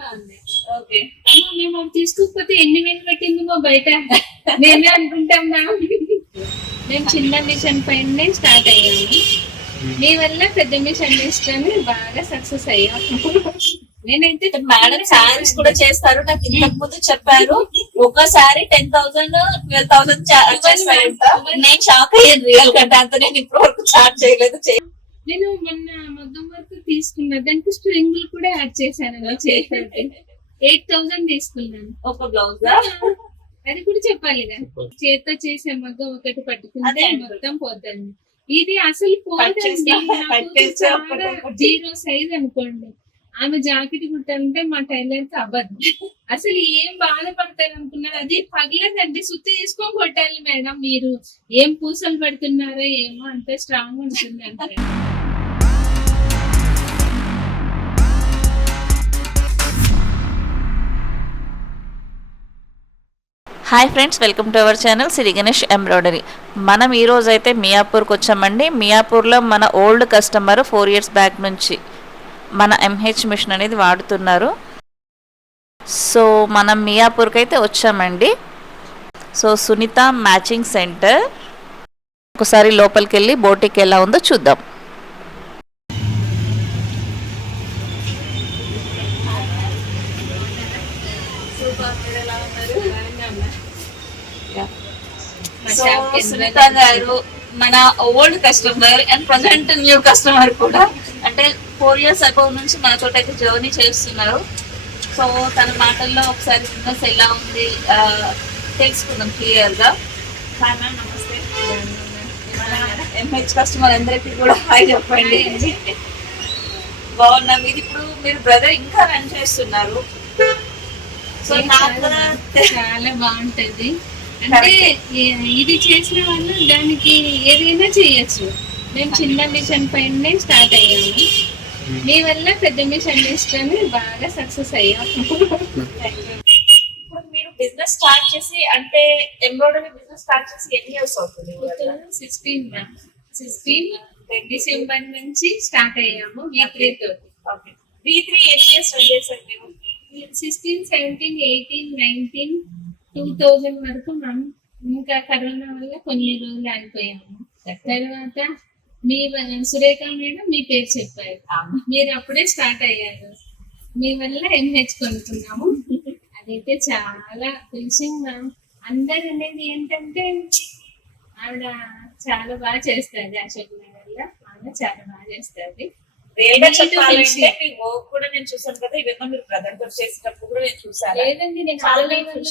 బాగుంది. ఓకే అమ్మ మేము అవి తీసుకోకపోతే ఎన్ని వేలు పెట్టిందో బయట నేనే అనుకుంటాం మ్యామ్. మేము చిన్న మిషన్ పైన స్టార్ట్ అయ్యాము. మీ వల్ల పెద్ద మిషన్ తీసుకొని బాగా సక్సెస్ అయ్యాం. నేనైతే మేడం ఛాన్స్ కూడా చేస్తారు. నాకు ఇంతకు ముందు చెప్పారు ఒకసారి 10,000 12,000 చేస్తారంట. నేను షాక్ అయ్యాను రియల్ గా. దాంతో నేను ఇప్పటి వరకు చార్జ్ చేయలేదు. నేను మొన్న మగ్గం వర్క్ తీసుకున్నా, దానికి స్ట్రింగులు కూడా యాడ్ చేశాను. చేసి 8,000 తీసుకున్నాను ఒక బ్లౌజ్. అది కూడా చెప్పాలి కదా, చేత్తో చేసే మగ్గం ఒకటి పట్టుకుంటే మొత్తం పోతుంది. ఇది అసలు పోదండి. 0 సైజ్ అనుకోండి. ఆమె జాకెట్ కుట్టాలంటే మా టైలర్ కి అవ్వదు. అసలు ఏం బాధపడతారు అనుకున్నారు. అది పగలదండి, సుత్తి తీసుకొని కొట్టాలి మేడం. మీరు ఏం పూసలు పడుతున్నారో ఏమో, అంత స్ట్రాంగ్ ఉంటుంది అంటే. Hi friends, welcome to our channel Shri Ganesh embroidery. మనం ఈరోజు అయితే మియాపూర్కి వచ్చామండి. మియాపూర్లో మన ఓల్డ్ కస్టమర్ 4 years బ్యాక్ నుంచి మన ఎంహెచ్ మిషన్ అనేది వాడుతున్నారు. సో మనం మియాపూర్కి అయితే వచ్చామండి. So Sunitha matching centre. ఒకసారి లోపలికి వెళ్ళి బోటిక్ ఎలా ఉందో చూద్దాం. సునీత గారు మన old customer and present new customer కూడా. అంటే 4 years అబౌవ్ నుంచి మనతో అయితే జర్నీ చేస్తున్నారు. సో తన మాటల్లో ఒకసారి బిజినెస్ ఎలా ఉంది తెలుసుకుందాం క్లియర్ గా. హాయ్ మ్యామ్, నమస్తే. ఎంహెచ్ కస్టమర్ అందరికి కూడా హాయ్ చెప్పండి. బాగున్నాం. ఇది ఇప్పుడు మీరు బ్రదర్ ఇంకా రన్ చేస్తున్నారు. సో చాలా బాగుంటది. అంటే ఇది చేసిన వాళ్ళు దానికి ఏదైనా చేయొచ్చు. మేము చిన్న మిషన్ పైన స్టార్ట్ అయ్యాము. మీ వల్ల పెద్ద మిషన్ తీసుకొని బాగా సక్సెస్ అయ్యాం. ఇప్పుడు మీరు బిజినెస్ స్టార్ట్ చేసి, అంటే ఎంబ్రాయిడరీ బిజినెస్ స్టార్ట్ చేసి ఎన్ని ఇయర్స్ అవుతుంది? 2016 డిసెంబర్ నుంచి స్టార్ట్ అయ్యాము. V3 తోటి. V3 ఎన్ని ఇయర్స్ రన్ చేశారు మీరు? 16, 17, 18, 19, 2000 వరకు మనం ఇంకా కరోనా వల్ల కొన్ని రోజులు ఆగిపోయాము. తర్వాత మీ సురేఖ మేడం మీ పేరు చెప్పారు. మీరు అప్పుడే స్టార్ట్ అయ్యారు. మీ వల్ల ఎంహెచ్ కొనుక్కున్నాము. అదైతే చాలా ఫినిషింగ్ అందరు అనేది ఏంటంటే ఆవిడ చాలా బాగా చేస్తుంది. అశోక్ నగర్ లో ఆవిడ చాలా బాగా చేస్తుంది. చెప్పాలంటే మీ వర్క్ కూడా నేను చూసాను కదా. ఇవేమో మీరు బ్రదర్ తో చేసేటప్పుడు కూడా నేను చూసాను. లేదండి, నేను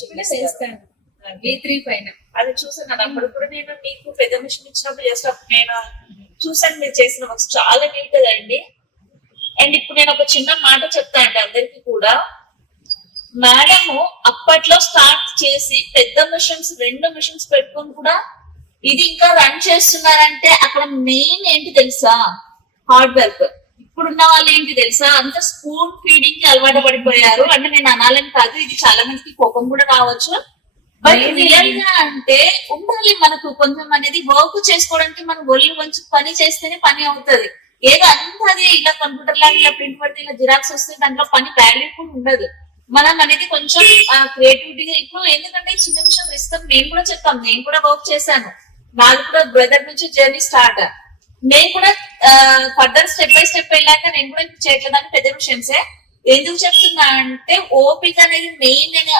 కూడా చేస్తాను V3 పైన. అది చూసాను. అప్పుడు కూడా నేను మీకు పెద్ద మిషన్ ఇచ్చినప్పుడు చేసినప్పుడు నేను చూసాను మీరు చేసిన వర్క్ చాలా నీట్ అండి. అండ్ ఇప్పుడు నేను ఒక చిన్న మాట చెప్తా అండి అందరికి కూడా. మేడము అప్పట్లో స్టార్ట్ చేసి పెద్ద మిషన్స్ 2 మిషన్స్ పెట్టుకొని కూడా ఇది ఇంకా రన్ చేస్తున్నారంటే అక్కడ మెయిన్ ఏంటి తెలుసా? Hard work. ఇప్పుడున్న వాళ్ళు ఏంటి తెలుసా, అంత స్పూన్ ఫీడింగ్ కి అలవాటు పడిపోయారు. అంటే నేను అనాలని కాదు, ఇది చాలా మందికి కోపం కూడా రావచ్చు. బట్ రియల్ గా అంటే ఉండాలి మనకు కొంచెం అనేది. వర్క్ చేసుకోవడానికి మనం ఒళ్ళు మంచి పని చేస్తేనే పని అవుతుంది. ఏదో అంత అది ఇలా కంప్యూటర్ లాగా ఇలా ప్రింట్ పడితే ఇలా జిరాక్స్ వస్తే దాంట్లో పని వాల్యూ కూడా ఉండదు. మనం అనేది కొంచెం క్రియేటివిటీగా. ఇప్పుడు ఎందుకంటే చిన్న విషయం ఇస్తాం, నేను కూడా చెప్తాం. నేను కూడా వర్క్ చేశాను. నాకు కూడా బ్రదర్ నుంచి జర్నీ స్టార్ట్. నేను కూడా ఫర్దర్ స్టెప్ బై స్టెప్ వెళ్ళాక నేను కూడా చేయట్లేదని పెద్ద మిషన్సే. ఎందుకు చెప్తున్నా అంటే ఓపిక అనేది మెయిన్. నేను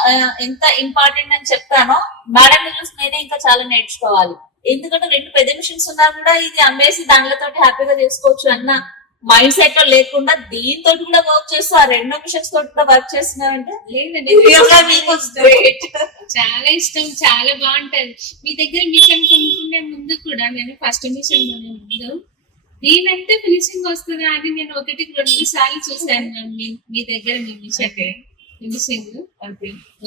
ఎంత ఇంపార్టెంట్ అని చెప్తానో మేడం చూసి నేనే ఇంకా చాలా నేర్చుకోవాలి. ఎందుకంటే 2 పెద్ద మిషన్స్ ఉన్నా కూడా ఇది అమ్మేసి దానితో హ్యాపీగా చేసుకోవచ్చు అన్న మైండ్ సెట్ లో లేకుండా దీంతో కూడా వర్క్ చేస్తూ ఆ 2 మిషన్స్ తోటి కూడా వర్క్ చేస్తున్నారంటే చాలా ఇష్టం. చాలా బాగుంటది. మీ దగ్గర మిషన్ కొనుక్కునే ముందు కూడా నేను ఫస్ట్ మిషన్ కొనే ముందు దీనంతా ఫినిషింగ్ వస్తుందా అని నేను 1-2 సార్లు చూసాను మీ దగ్గర. మీ మిషన్ ఫినిషింగ్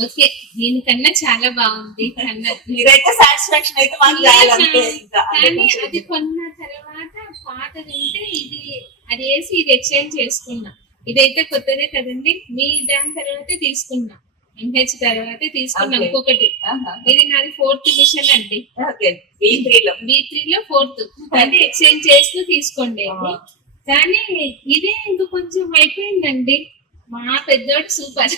ఓకే, దీనికన్నా చాలా బాగుంది. కానీ అది కొన్న తర్వాత పాతది ఉంటే ఇది అది వేసి ఇది ఎక్స్చేంజ్ చేసుకున్నా. ఇదైతే కొత్తదే కదండి. మీ దాని తర్వాతే తీసుకున్నా, ఎంహెచ్ తర్వాతే తీసుకున్నా ఇంకొకటి. ఇది నాది 4th మిషన్ అండి. V3 లో 4th అంటే ఎక్స్చేంజ్ చేస్తూ తీసుకోండి. కానీ ఇదే ఇంకా కొంచెం అయిపోయిందండి. మా పెద్దోడు సూపర్.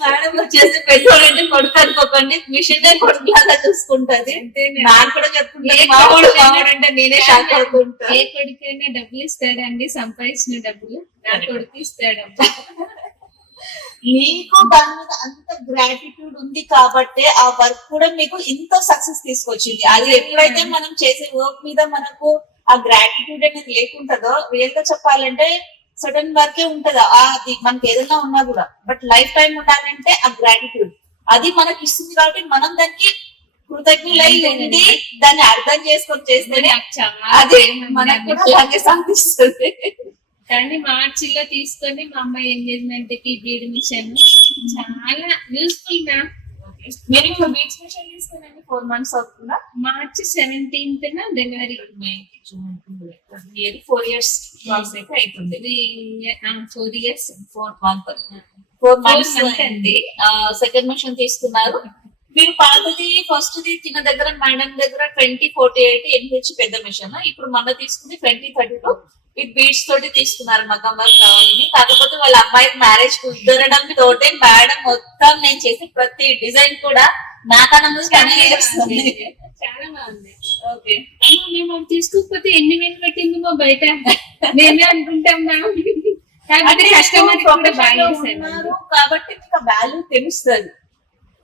మేడం వచ్చేసి పెద్దోడంటే కొడుకు అనుకోకండి, మిషన్ కొడుకులాగా చూసుకుంటది. నాకు కూడా చెప్తుంటే మా వాడు కావాలంటే నేనే షాక్ అవుతుంటా. ఏ కొడుకైనా డబ్బులు ఇస్తాడండి, సంపాదించిన డబ్బులు నా కొడుకు ఇస్తాడు. మీకు దాని మీద అంత గ్రాటిట్యూడ్ ఉంది కాబట్టి ఆ వర్క్ కూడా మీకు ఇంత సక్సెస్ తీసుకొచ్చింది. అది ఎప్పుడైతే మనం చేసే వర్క్ మీద మనకు ఆ గ్రాటిట్యూడ్ అనేది లేకుంటుందో, రియల్ గా చెప్పాలంటే సడన్ వర్కే ఉంటది అది మనకి ఏదైనా ఉన్నా కూడా, బట్ లైఫ్ టైం ఉండాలంటే ఆ గ్రాటిట్యూడ్ అది మనకి ఇస్తుంది. కాబట్టి మనం దానికి కృతజ్ఞులై ఉండి దాన్ని అర్థం చేసుకొని చేస్తేనే అది మనకు కూడా అలాగే సాధిస్తుంది. కానీ మార్చిలో తీసుకొని మా అమ్మాయి ఎంగేజ్మెంట్ కి బీడ్ మిషన్ చాలా యూస్ఫుల్ గా. మీరు ఇప్పుడు బీచ్ మిషన్ తీసుకున్నాను 4 months అవుతుందా? మార్చి 17th డెలివరీ. 4 years క్రాస్ అయితే అవుతుంది. 4 years 4 months అండి. సెకండ్ మిషన్ తీసుకున్నారు మీరు. పాతది ఫస్ట్ ది తిన దగ్గర మేడం దగ్గర 2048 MH పెద్ద మిషన్, ఇప్పుడు మన తీసుకుంది 2032 విత్ బీడ్స్ తోటి తీసుకున్నారు. మగ్గం వర్క్ కావాలని. కాకపోతే వాళ్ళ అమ్మాయి మ్యారేజ్ కుదరడం తోటే మేడం మొత్తం నేను చేసే ప్రతి డిజైన్ కూడా నాకన్నా ముందు చాలా బాగుంది. ఓకే, అమ్మ మేము అవి తీసుకోకపోతే ఎన్ని వేలు పెట్టిందో బయట మేమే అనుకుంటాం. కాబట్టి కస్టమర్ కూడా బాగా చేశారు కాబట్టి మీకు వాల్యూ తెలుస్తుంది.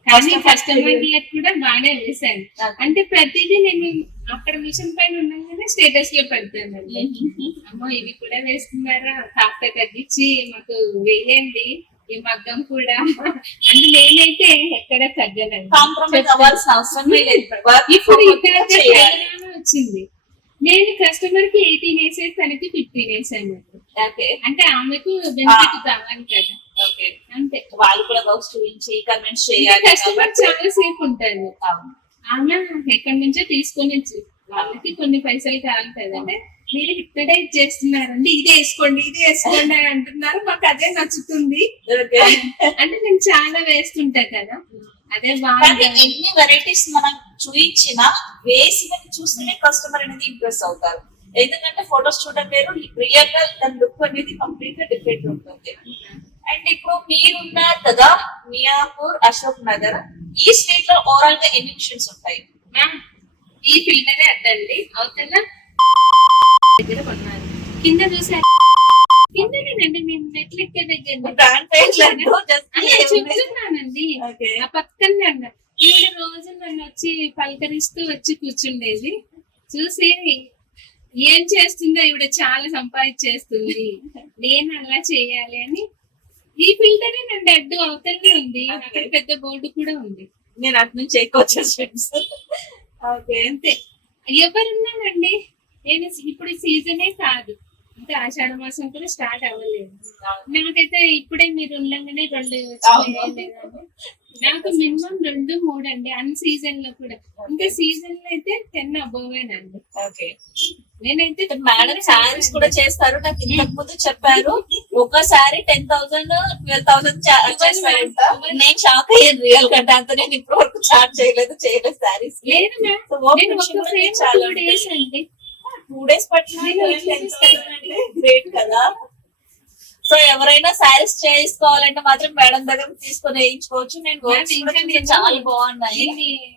కానీ కస్టమర్లకు కూడా బాగానే వేశాను. అంటే ప్రతిదీ నేను అక్కడ మిషన్ పైన ఉన్నాగానే స్టేటస్ లో పెడతాను. అమ్మో ఇవి కూడా వేస్తున్నారా, కాస్త తగ్గించి మాకు వేయండి ఈ మగ్గం కూడా. అంటే నేనైతే ఎక్కడ తగ్గనండి. కాంప్రమైజ్ అవ్వాల్సిన అవసరమే లేదు. ఇప్పుడు ఇక్కడ వచ్చింది. నేను కస్టమర్ కి 18 వేసేసి తనకి 15 వేసాను. అంటే ఆమెకు బెనిఫిట్ కావాలి కదా. అంతే, వాళ్ళు కూడా వర్క్స్ చూపించి కన్విన్స్ చేయాలి. కస్టమర్ చాలా సేపు ఉంటారు. ఆమె ఎక్కడి నుంచో తీసుకొని వాళ్ళకి కొన్ని పైసలు కావాలి కదా. అంటే మీరు హిప్నటైజ్ చేస్తున్నారండి, ఇది వేసుకోండి ఇది వేసుకోండి అని అంటున్నారు. మాకు అదే నచ్చుతుంది. అంటే నేను చాలా వేస్తుంటా కదా, అదే బాగా. ఎన్ని వెరైటీస్ మనం చూయించినా వేసినవి చూస్తేనే కస్టమర్ అనేది ఇంప్రెస్ అవుతారు. ఎందుకంటే ఫొటోస్ చూడడం వేరు, రియల్ గా దాని లుక్ అనేది కంప్లీట్ గా డిఫరెంట్ ఉంటుంది. అండ్ ఇప్పుడు మీరున్నారు కదా మియాపూర్, అశోక్ నగర్, ఈ స్ట్రీట్ లో ఓవరాల్ గా ఎన్ని మిషన్స్ ఉంటాయి? ఈ ఫిల్టరే అద్దండి అవతల దగ్గర కొన్నారు. కింద చూసారు, కిందనేనండి మేము నెట్లెక్కే దగ్గర చెప్తున్నానండి. ఆ పక్కనే అన్న 7 రోజులు నన్ను వచ్చి పలకరిస్తూ వచ్చి కూర్చుండేది. చూసి ఏం చేస్తుందో ఇవిడ చాలా సంపాదించేస్తుంది, నేను అలా చేయాలి అని. ఈ ఫిల్టరే నండి అడ్డు అవతలనే ఉంది. అక్కడ పెద్ద బోర్డు కూడా ఉంది. నేను అటు నుంచి ఎక్కువ అంతే. ఎవరున్నానండి, నేను ఇప్పుడు సీజనే కాదు, అంటే ఆషాఢ మాసం కూడా స్టార్ట్ అవ్వలేదు. నాకైతే ఇప్పుడే మీరు ఉండగానే 2 వచ్చాయి. నాకు మినిమం 2, 3 అండి అన్ సీజన్ లో కూడా. ఇంకా సీజన్ లో అయితే 10 అబోవేనండి. నేనైతే మేడం శారీస్ కూడా చేస్తారు. నాకు ఇంతకు ముందు చెప్పారు ఒకసారి 10,000 12,000 చేస్తారంట. నేను షాక్ అయ్యాను రియల్ కంటే. అంత నేను ఇప్పటి వరకు చార్జ్ చేయలేదు శారీస్. లేదు మ్యామ్, 2 days అండి. 2 days పట్టిన గ్రేట్ కదా. సో ఎవరైనా శారీస్ చేసుకోవాలంటే మాత్రం మేడం దగ్గర తీసుకొని వేయించుకోవచ్చు. నేను చాలా బాగున్నాయి.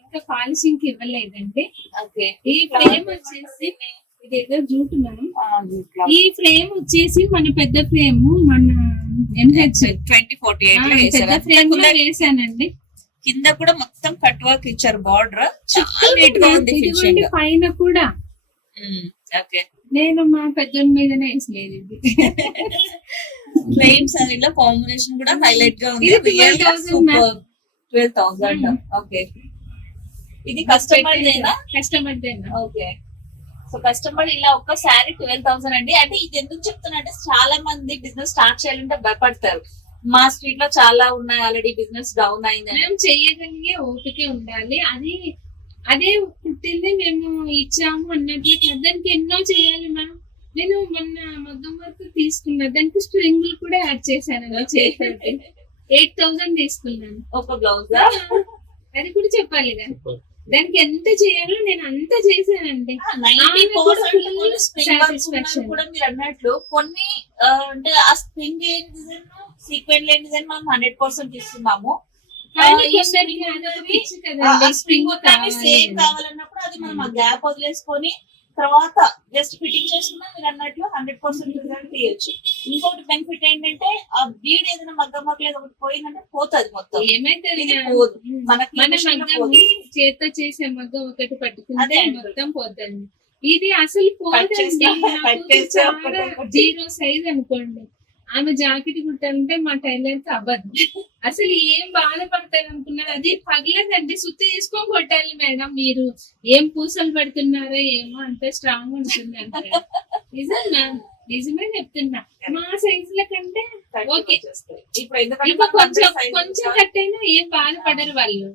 ఇంకా పాలిషింగ్ ఇవ్వలేదండి. ఓకే, ఈ ఫ్రేమ్ వచ్చేసి ఇదేదో జూట్ మ్యామ్. ఈ ఫ్రేమ్ వచ్చేసి మన పెద్ద ఫ్రేమ్ మన MH 2048 పెద్ద ఫ్రేమ్ లో వేసానండి. కింద కూడా మొత్తం కట్ వర్క్ ఇచ్చారు. బార్డర్ చాలా నీట్ గా ఉంది. ఇదిగోండి పైన కూడా. ఓకే, నేను మా పెద్దోడి మీదనే వేసలేదు. ప్లెయిన్ సారీలో కాంబినేషన్ కూడా హైలైట్ గా ఉంది. 12,000. ఓకే, ఇది కస్టమర్ దేనా? కస్టమర్ దేనా. ఓకే, సో కస్టమర్ ఇలా ఒక్క సారీ 12,000 అండి. అంటే ఇది ఎందుకు చెప్తున్నా అంటే చాలా మంది బిజినెస్ స్టార్ట్ చేయాలంటే భయపడతారు. మా స్ట్రీట్ లో చాలా ఉన్నాయి ఆల్రెడీ, బిజినెస్ డౌన్ అయింది. మేము చెయ్యగలిగే ఓపిక ఉండాలి. అదే పుట్టింది మేము ఇచ్చాము అన్నట్లు దానికి ఎన్నో చేయాలి మ్యామ్. నేను మొన్న మగ్గం వర్క్ తీసుకున్నా, దానికి స్ట్రింగులు కూడా యాడ్ చేశాను. 8,000 తీసుకున్నాను ఒక బ్లౌజ్. అది కూడా చెప్పాలి కదా. దానికి ఎంత చేయాలో నేను అంత చేశానండి. 90% స్ప్రింగ్ వర్క్ Satisfaction. కూడా మీరు అన్నట్లు కొన్ని అంటే ఆ స్ప్రింగ్ లేని డిజైన్ సీక్వెంట్ లేని డిజైన్ మనం 100% ఇస్తున్నాము. కానీ ఈ కొందరికి spring అదొక ఉన్నవి, పిచ్చి కదండి, స్ప్రింగ్ కావాలి సేమ్ అని. కావాలన్నప్పుడు అది మనం ఆ గ్యాప్ వదిలేసుకొని తర్వాత జస్ట్ ఫిట్టింగ్ చేసుకున్నా మీరు అన్నట్లు 100% రిజల్ట్ తీయొచ్చు. ఇంకొకటి బెనిఫిట్ ఏంటంటే ఆ బీడ్ ఏదైనా మగ్గం లేదు ఒకటి పోయిందంటే పోతుంది మొత్తం, ఏమైతుంది ఇది పోదు. మనకి మన machine లో మగ్గం పోదు. చేత్తో చేసే మగ్గం ఒకటి పట్టుకుంటే అదే అండి. మొత్తం పోతుంది. ఇది అసలు పోదండి. చేస్తే- నా కట్ కూతురు చేస్తే చాలా ఒక్కటే ఒకటి. 0 సైజ్ అనుకోండి. ఆమె జాకెట్ కుట్టాలంటే మా టైలర్ కి అవ్వదు. అసలు ఏం బాధపడతారు అనుకున్నారు. అది పగలదండి, సుత్తి తీసుకొని కొట్టాలి మేడం, మీరు ఏం పూసలు పడుతున్నారో ఏమో అంత స్ట్రాంగ్ ఉంటుంది అంటారు. నిజమే చెప్తున్నా. మా సైజుల కంటే ఓకే, వచ్చేస్తాయి. ఇప్పుడు ఎందుకంటే ఇంకా మనకు కొంచెం అందరి size కొంచెం ఇంకా- కట్ అయినా ఏం బాధపడరు వాళ్ళు.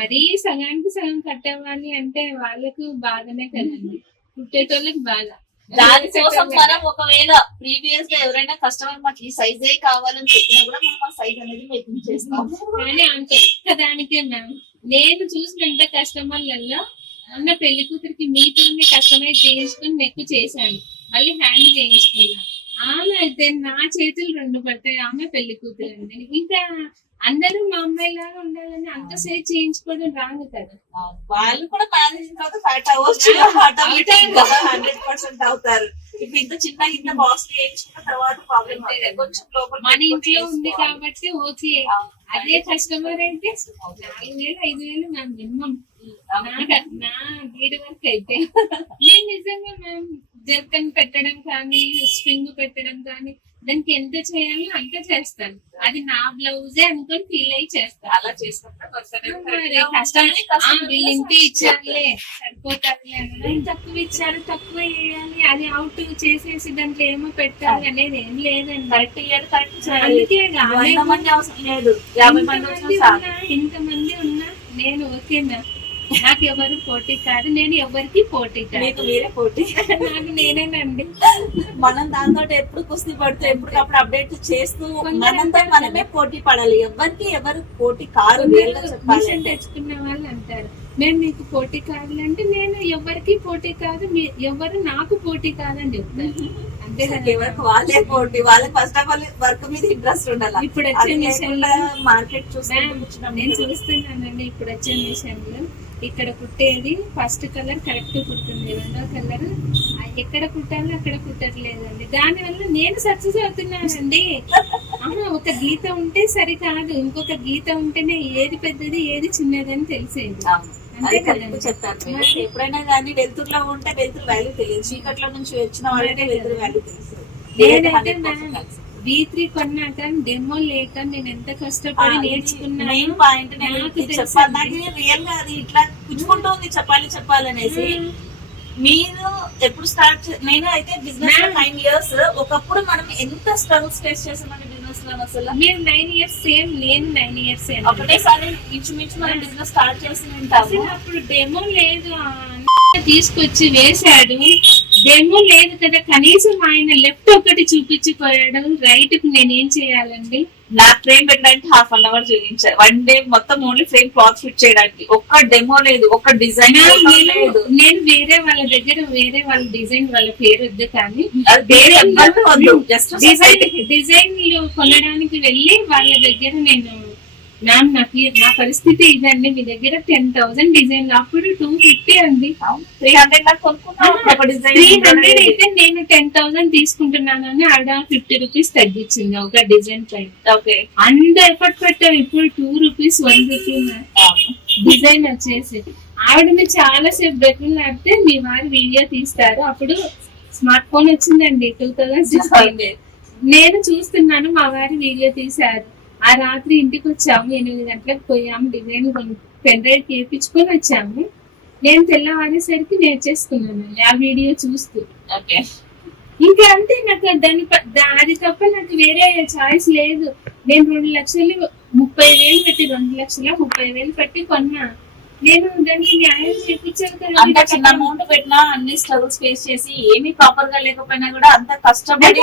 మరీ సగానికి సగం కట్ అవ్వాలి అంటే వాళ్ళకు బాధనే కదండి, కుట్టేటోళ్ళకి బాధ. దానికోసం మనం ఒకవేళ ప్రీవియస్ గా ఎవరైనా కస్టమర్ మాకు ఈ సైజే కావాలని చెప్పినా కూడా మనం ఆ సైజ్ అనేది మెయింటైన్ చేస్తాం. కానీ అంత ఒక్కదానికే మ్యామ్ నేను చూసినంత కస్టమర్లలో మొన్న పెళ్లి కూతురికి మీతోనే కస్టమైజ్ చేయించుకుని నెక్ చేశాను, మళ్ళీ హ్యాండ్ చేయించుకున్నా. ఆమె అయితే నా చేతులు 2 పడతాయి, ఆమె పెళ్లి కూతురు అండి. ఇంకా అందరూ మా అమ్మాయి లాగా ఉండాలని అంత సేపు చేయించుకోవడం రాదు కదా. వాళ్ళు కూడా మేనేజింగ్ తర్వాత ఫ్యాట్ అవ్వచ్చు, ఆటోమేటిక్ 100% అవుతారు. ఇప్పుడు ఇంత చిన్న ఇంత కాస్ట్లీ వేయించుకున్న తర్వాత ప్రాబ్లం కొంచెం లోపల మన ఇంట్లో పెట్టుకొని ఉంది వేసుకోవాలి. కాబట్టి ఓకే. అదే కస్టమర్ అయితే 4,000 5,000 నా మినిమం నా గీడ వరకు అయితే. నేను నిజంగా మ్యామ్ జర్కన్ పెట్టడం కానీ స్ప్రింగ్ పెట్టడం కానీ దానికి ఎంత చేయాలో అంత చేస్తాను. అది నా బ్లౌజే అనుకొని ఫీల్ అయ్యి చేస్తాను. అలా చేసినప్పుడు మరి కష్టం వీళ్ళు ఇంత ఇచ్చారులే సరిపోతారులే అని తక్కువ ఇచ్చారు, తక్కువ వేయాలి, అది అవుట్ చేసేసి దాంట్లో ఏమో పెట్టాలి అనేది ఏం లేదండి. కరెక్ట్ ఇయర్ కరెక్ట్ అందుకే 100 మంది అవసరం లేదు, 50 మంది వచ్చినా చాలు. ఇంతమంది ఉన్నా నేను ఓకేనా, నాకు ఎవరు పోటీ కాదు, నేను ఎవరికి పోటీ కాదు, మీకు మీరే పోటీ. నాకు నేనేనండి. మనం దాంతో ఎప్పుడు కుస్తీ పడుతూ ఎప్పటికప్పుడు అప్డేట్ చేస్తూ మనంతా మనమే పోటీ పడాలి. ఎవరు పోటీ కాదు. real గా మిషన్ చెప్పాలంటే తెచ్చుకున్న వాళ్ళు అంటారు నేను మీకు పోటీ కాదు అంటే, నేను ఎవరికి పోటీ కాదు, ఎవరు నాకు పోటీ కాదని చెప్తాను. అంతే కదా. ఎవరికి వాళ్ళే పోటీ. వాళ్ళకి ఫస్ట్ ఆఫ్ ఆల్ వర్క్ మీద ఇంట్రెస్ట్ ఉండాలి. ఇప్పుడు వచ్చే మిషన్లు మార్కెట్ చూస్తే నేను చూస్తున్నానండి. ఇప్పుడు వచ్చే మిషన్లు ఇక్కడ కుట్టేది ఫస్ట్ కలర్ కరెక్ట్ కుడుతుంది, 2వ కలర్ ఎక్కడ కుట్టాలో అక్కడ కుట్టట్లేదండి. దాని వల్ల నేను సక్సెస్ అవుతున్నానండి. ఒక గీత ఉంటే సరికాదు, ఇంకొక గీత ఉంటేనే ఏది పెద్దది ఏది చిన్నది అని తెలిసేది. అంతే కదండి. చెప్తాను. ఎప్పుడైనా కానీ వెలుతురులో ఉంటే వెలుతురు వాల్యూ తెలియదు, చీకట్లో నుంచి వచ్చిన వాళ్ళకి వెలుతురు వాల్యూ తెలుసు. నేనైతే V3 కొన్నాక డెమో లేక నేను ఎంత కష్టపడి నేర్చుకున్నాను. మెయిన్ పాయింట్ నేను నాకు చెప్పాలి, తెలుసండి. నాకు రియల్ గా అది ఇట్లా పుచ్చుకుంటుంది చెప్పాలనేసి. మీరు ఎప్పుడు స్టార్ట్ నేను అయితే బిజినెస్ లో 9 years. ఒకప్పుడు మనం ఎంత స్ట్రగుల్స్ ఫేస్ చేసామని బిజినెస్ లో అసలు. మీరు 9 years సేమ్, నేను 9 years సేమ్. ఒకటేసారి ఇంచుమించు మనం బిజినెస్ స్టార్ట్ చేసి ఉంటాము. అసలు అప్పుడు డెమో లేదు, తీసుకొచ్చి వేసాడు. డెమో లేదు కదా, కనీసం ఆయన లెఫ్ట్ ఒకటి చూపించిపోయాడు, రైట్ కు నేనేం చేయాలండి? నా ఫ్రేమ్ పెట్టడానికి 1/2 hour చూపించారు. 1 day మొత్తం ఓన్లీ ఫ్రేమ్ క్లాత్ ఫిట్ చేయడానికి. ఒక్క డెమో లేదు, ఒక్క డిజైన్ లేదు. నేను వేరే వాళ్ళ దగ్గర వేరే వాళ్ళ డిజైన్ వాళ్ళ పేరు వద్దు కానీ అది వేరే ఎవ్వరికీ వద్దు. జస్ట్ డిజైన్లు కొనడానికి వెళ్ళి వాళ్ళ దగ్గర నేను మ్యామ్ నా పరిస్థితి ఇదండి, మీ దగ్గర 10,000 డిజైన్, అప్పుడు 250 అండి. 300 నాకు కొనుక్కున్నాను ఒక డిజైన్. 300 అయితే నేను 10,000 తీసుకుంటున్నాను అని ఆవిడ 50 రూపీస్ తగ్గించింది ఒక డిజైన్ పైన. ఓకే, అంత ఎఫర్ట్ పెట్టాం. ఇప్పుడు 2 రూపీస్ 1 రూపీ డిజైన్ వచ్చేసి ఆవిడని చాలా సేపు బెట్టులాడితే మీ వారు వీడియో తీస్తారు. అప్పుడు స్మార్ట్ ఫోన్ వచ్చిందండి 2016. నేను చూస్తున్నాను, మా వారు వీడియో తీశారు. ఆ రాత్రి ఇంటికి వచ్చాము, 8 గంటలకు పోయాము, డిజైన్ పెన్ డ్రైవ్ చేయించుకొని వచ్చాము. నేను తెల్లవారేసరికి నేర్చేసుకున్నానండి ఆ వీడియో చూస్తూ. ఓకే, ఇంకా అంతే. నాకు అది తప్ప నాకు వేరే చాయిస్ లేదు. నేను 2,30,000 పెట్టి 2,30,000 పెట్టి కొన్నా. నేను దానికి న్యాయం చేయించాను అంత చిన్న అమౌంట్ పెట్టినా అన్ని స్ట్రగుల్స్ ఫేస్ చేసి ఏమీ ప్రాపర్ గా లేకపోయినా కూడా అంత కష్టపడి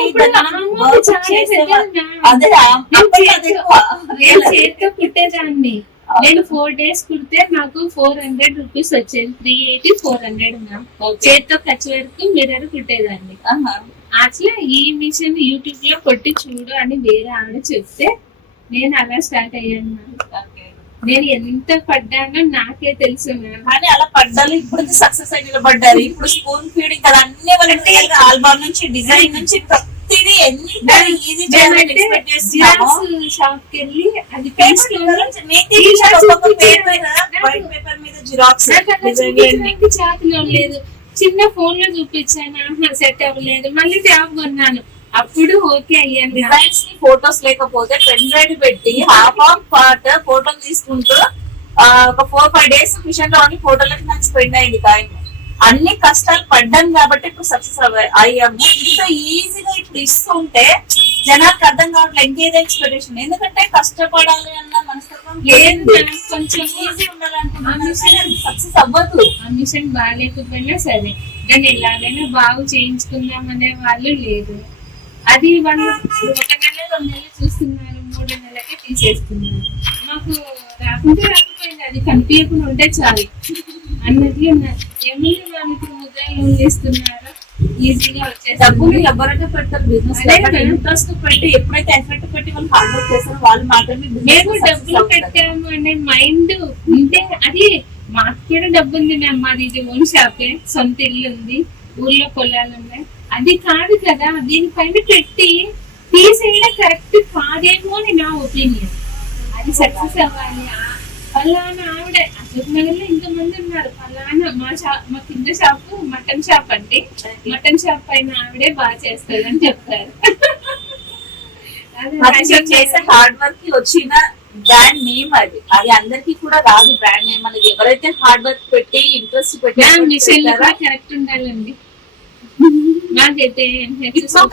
చేతితో కుట్టేదాన్ని. నేను 4 days కుడితే నాకు 400 రూపీస్ వచ్చేది. 380 400 మ్యామ్. చేతితో ఖర్చు వరకు మిర్రర్ కుట్టేదాన్ని. అట్లా ఈ మిషన్ యూట్యూబ్ లో కొట్టి చూడు అని వేరే ఆవిడ చెప్తే నేను అలా స్టార్ట్ అయ్యాను మ్యామ్. నేను ఎంత పడ్డానో నాకే తెలుసు మ్యామ్. కానీ అలా పడ్డాలి, ఇప్పుడు సక్సెస్ అయి నిలబడ్డారు. ఇప్పుడు స్పూన్ ఫీడింగ్ కదా అన్ని వాళ్ళ ఆల్బమ్ నుంచి డిజైన్ నుంచి ప్రతిదీ ఎన్ని ఈజీ చేయాలని ఎక్స్పెక్ట్ చేస్తున్నాము. షాప్ కి వెళ్ళి అది వైట్ పేపర్ మీద జిరాక్స్ చేతిలో లేదు. చిన్న ఫోన్ లో చూపించాను, సెట్ అవ్వలేదు. మళ్ళీ ట్యాబ్ కొన్నాను, అప్పుడు ఓకే అయ్యాను. డిజైన్స్ ని ఫోటోస్ లేకపోతే పెన్ డ్రైవ్ పెట్టి హాఫ్ ఆఫ్ పార్ట్ ఫోటోలు తీసుకుంటూ ఒక 4-5 days మిషన్ లో అన్ని ఫోటోలకి నాకు స్పెండ్ అయింది టైం. అన్ని కష్టాలు పడ్డాం కాబట్టి ఇప్పుడు సక్సెస్ అయ్యాము. ఇంత ఈజీగా ఇప్పుడు ఇస్తుంటే జనానికి అర్థం కావట్లేదు ఇంకేదో ఎక్స్పెక్టేషన్. ఎందుకంటే కష్టపడాలి అన్న మనస్తత్వం కొంచెం ఈజీ ఉండాలనుకుంటున్నాను, సక్సెస్ అవ్వదు. ఆ మిషన్ బాగాలేకపోయినా సరే దాన్ని ఎలాగైనా బాగు చేయించుకుందాం అనే వాళ్ళు లేదు. అది వాళ్ళు 1 నెల 2 నెలలు చూస్తున్నారు, 3 నెలలకే తీసేస్తున్నారు. మాకు రాకుంటే రాకపోయింది, అది కనిపించకుండా ఉంటే చాలు అన్నది ఉన్నారు. ఏమైనా వాళ్ళకి ముద్రలు ఇస్తున్నారు, ఈజీగా వచ్చేసి డబ్బులు ఎవరైనా పెడతారు బిజినెస్ ఇంట్రెస్ట్ పెట్టి ఎప్పుడైతే ఎఫెక్ట్ పెట్టి వాళ్ళు హార్డ్ వర్క్ చేస్తారో వాళ్ళు మాత్రమే మేము డబ్బులు పెట్టాము అనే మైండ్ ఉంటే అది మాకు కూడా డబ్బు ఉంది మ్యామ్. మాది ఇది ఓన్ షాపే, సొంత ఇల్లు ఉంది, ఊర్లో పొలాలు ఉన్నాయి. అది కాదు కదా, దీనిపైన పెట్టి తీసేయడం కరెక్ట్ కాదేమో అని నా ఒపీనియన్. అది సక్సెస్ అవ్వాలి. ఫలానా ఆవిడ అశోక్ నగర్ లో ఇంతమంది ఉన్నారు, ఫలానా మా కింద షాపు మటన్ షాప్ అంటే మటన్ షాప్ పైన ఆవిడే బాగా చేస్తుంది అని చెప్తారు. చేసే హార్డ్ వర్క్ కి వచ్చిన బ్రాండ్ నేమ్ అది. అది అందరికి కూడా రాదు బ్రాండ్ నేమ్ అనేది. ఎవరైతే హార్డ్ వర్క్ పెట్టి ఇంట్రెస్ట్ మిషన్ కరెక్ట్ ఉండాలండి. నాకైతే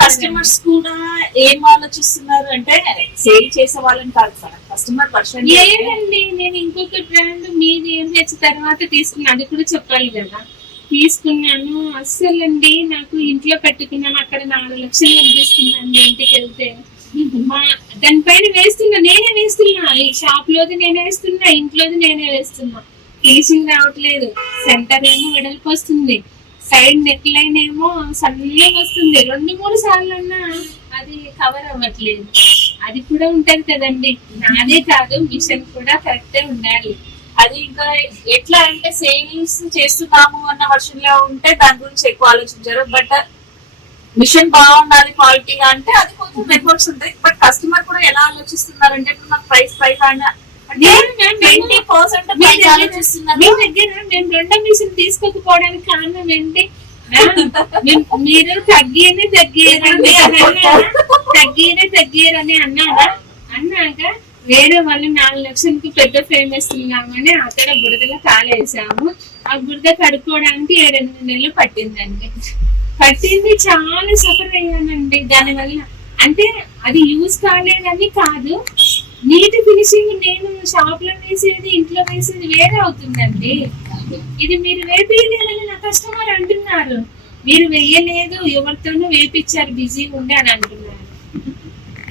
కస్టమర్స్ కూడా ఏం ఆలోచిస్తున్నారు అంటే సేల్ చేసే వాళ్ళని కాదు సార్, కస్టమర్ పర్సన్. లేదండి, నేను ఇంకొక బ్రాండ్ మీది ఏం తెచ్చి తర్వాత తీసుకున్నా, అది కూడా చెప్పాలి కదా. తీసుకున్నాను అస్సలండి, నాకు ఇంట్లో పెట్టుకున్నాను, అక్కడ 4 లక్షలు కనిపిస్తుందండి. ఇంటికి వెళ్తే దానిపైన నేనే వేస్తున్నా, ఈ షాప్ లోది నేనే వేస్తున్నా, ఇంట్లోది నేనే వేస్తున్నా. ఫినిషింగ్ రావట్లేదు. సెంటర్ ఏమో వెడల్పు వస్తుంది, సైడ్ నెక్ లైన్ ఏమో సన్నగా వస్తుంది. 2-3 సార్లు అన్నా అది కవర్ అవ్వట్లేదు. అది కూడా ఉంటది కదండి. నాదే కాదు, మిషన్ కూడా కరెక్టే ఉండాలి. అది ఇంకా ఎట్లా అంటే సేవింగ్స్ చేస్తున్నాము అన్న వర్షన్ లో ఉంటే దాని గురించి ఎక్కువ ఆలోచించారు. బట్ మిషన్ బాగుండాలి క్వాలిటీగా అంటే అది కొంచెం నెట్వర్క్స్ ఉంటాయి. బట్ కస్టమర్ కూడా ఎలా ఆలోచిస్తున్నారంటే ఇప్పుడు మాకు ప్రైస్ 20% ఆలోచిస్తున్నారు. మీ దగ్గర మేము 2 మిషన్ తీసుకోకపోవడానికి కారణం ఏంటి? మీరు తగ్గేరని అన్నాక వేరే వాళ్ళు 4 లక్షలకి పెద్ద ఫ్రేమ్ వేస్తున్నామని అక్కడ బురదలో కాలేసాము. ఆ బురద కడుక్కోవడానికి 7-8 నెలలు పట్టిందండి. చాలా సఫర్ అయ్యానండి దానివల్ల. అంటే అది యూజ్ కాలేదని కాదు, నీట్ ఫినిషింగ్ నేను షాప్ లో వేసేది ఇంట్లో వేసేది వేరే అవుతుందండి. ఇది మీరు వేపించలేదని నా కస్టమర్ అంటున్నారు. మీరు వేయలేదు, ఎవరితోనూ వేపించారు, బిజీగా ఉండి అని అంటున్నారు.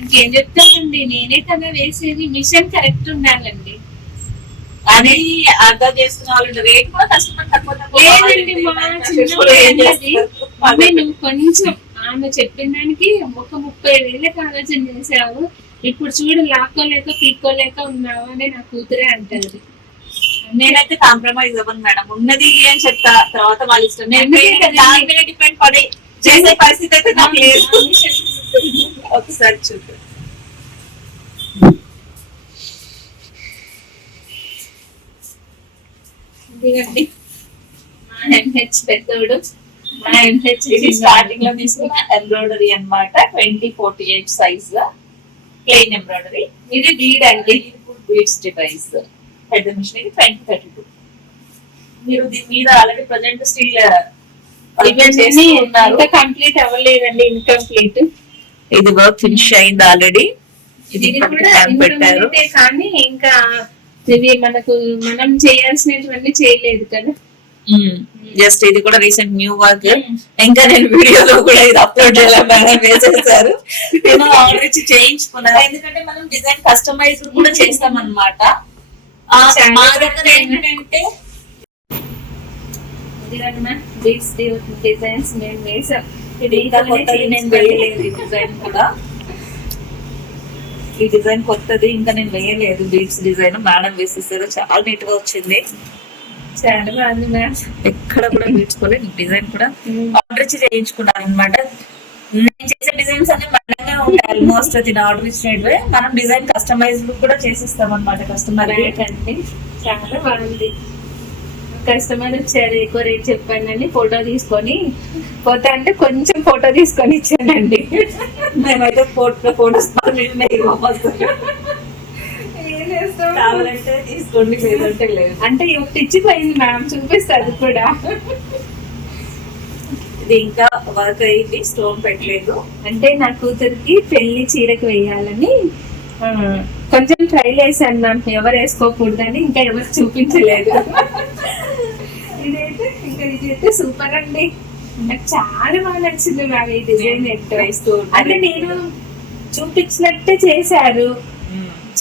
ఇంకేం చెప్తానండి, నేనే కదా వేసేది. మిషన్ కరెక్ట్ ఉండాలండి. అది అర్థం చేస్తున్న వాళ్ళు రేట్ కూడా కస్టమర్ లేదండి. మా చిన్న నువ్వు కొంచెం ఆమె చెప్పిన దానికి ఒక 30,000 ఆలోచన చేసావు, ఇప్పుడు చూడు లాక్కోలేక పీక్కోలేక ఉన్నావు అని నా కూతురే అంటారు. నేనైతే కాంప్రమైజ్ అవ్వను మేడం, ఉన్నది అని చెప్తా, తర్వాత వాళ్ళ ఇష్టం. నేను డిపెండ్ పడి చేసే పరిస్థితి అయితే నాకు లేదు. ఒకసారి చూద్దాం. ఇదిగండి మా ఎంహెచ్ పెద్దోడు, మా ఎంహెచ్ స్టార్టింగ్ లో తీసుకున్న ఎంబ్రాయిడరీ అన్నమాట. 2048 సైజ్ ప్లెయిన్ ఎంబ్రాయిడరీ. ఇది బీడ్ అండి, బీడ్స్ డివైస్. పెద్ద మిషన్ ఇది 2032. మీరు దీని మీద ఆల్రెడీ ప్రజెంట్ స్టిల్ కంప్లీట్ అవ్వలేదండి, ఇన్కంప్లీట్. ఇది వర్క్ ఫినిష్ అయింది ఆల్రెడీ. ఇది కూడా పెట్టారు కానీ ఇంకా ఇది మనం చేయాల్సినటువంటి చేయలేదు కదా. జస్ట్ ఇది కూడా రీసెంట్ న్యూ వర్క్. ఇంకా నేను వీడియోలో కూడా ఇది అప్లోడ్ చేయాలని వేసేసారు. నేను ఆర్డర్ ఇచ్చి చేయించుకున్నాను, ఎందుకంటే మనం డిజైన్ కస్టమైజ్ కూడా చేస్తాం అన్నమాట. మా దగ్గర ఏంటంటే బీడ్స్ డిజైన్స్ మేము వేసాం. ఇది ఇంకా కొత్తది, నేను వేయలేదు ఈ డిజైన్ కూడా. ఈ డిజైన్ కొత్తది, ఇంకా నేను వేయలేదు. బీడ్స్ డిజైన్ మేడం వేసేసారు, చాలా నీట్ గా వచ్చింది. చాలా బాగుంది మ్యామ్. ఎక్కడ కూడా నేర్చుకోలేదు. డిజైన్ కూడా ఆర్డర్ ఇచ్చి చేయించుకున్నాను అనమాట. నేను చేసే డిజైన్స్ అన్ని మళ్ళీ ఉంటాయి ఆల్మోస్ట్. తిన ఆర్డర్ ఇచ్చినట్టు మనం డిజైన్ కస్టమైజ్ కూడా చేసిస్తాం అనమాట కస్టమర్. అండి చాలా బాగుంది. కస్టమర్ వచ్చారు, ఎక్కువ రేట్ చెప్పానని ఫోటో తీసుకొని పోతా అంటే కొంచెం ఫోటో తీసుకొని ఇచ్చానండి. మేమైతే ఫోటోస్ కావాలంటే తీసుకోండి, లేదంటే లేదు. అంటే ఒకటి ఇచ్చిపోయింది మ్యామ్, చూపిస్తుంది కూడా. ఇది ఇంకా వర్క్ అయింది, స్టోన్ పెట్టలేదు. అంటే నా కూతురికి పెళ్లి చీరకు వేయాలని కొంచెం ట్రైల్ వేసాను మ్యామ్, ఎవరు వేసుకోకూడదని. ఇంకా ఎవరు చూపించలేదు. ఇదైతే సూపర్ అండి, నాకు చాలా బాగా నచ్చింది మ్యామ్ ఈ డిజైన్. అంటే నేను చూపించినట్టే చేశారు,